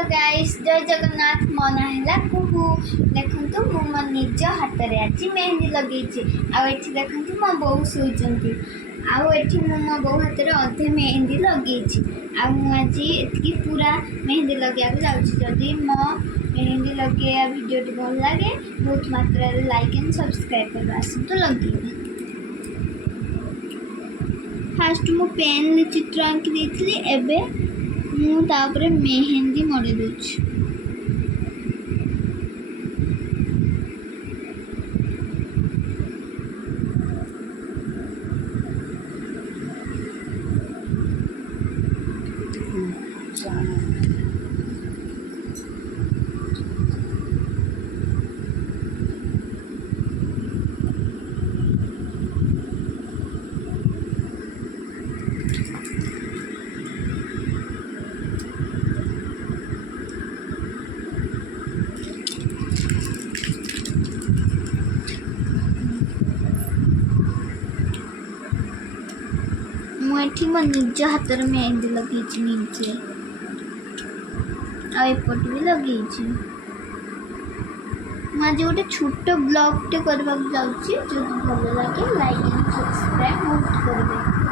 Hello guys जय जगन्नाथ मो ना है कुहू देखु मु मो निज हाथ में आज मेहंदी लगे आठी देखु मो बो शोचती आठी मो बो हाथ में अधे मेहंदी लगे आज ये पूरा मेहंदी लगे जदि मो मेहंदी लगे वीडियो भल लगे बहुत मात्रा लाइक एंड सब्सक्राइब कर आसतु लगे। फास्ट मु पेन चित्र आंकी देती एवं मुझे मेहंदी मड़ी दूची मुझे मो निज हाथ में मेहंदी लगे निजे आईपट भी लगे मुझे गोटे छोट ब्लॉग टे करने जाऊँगी जो भल लगे लाइक एंड सब्सक्राइब बहुत करेंगे।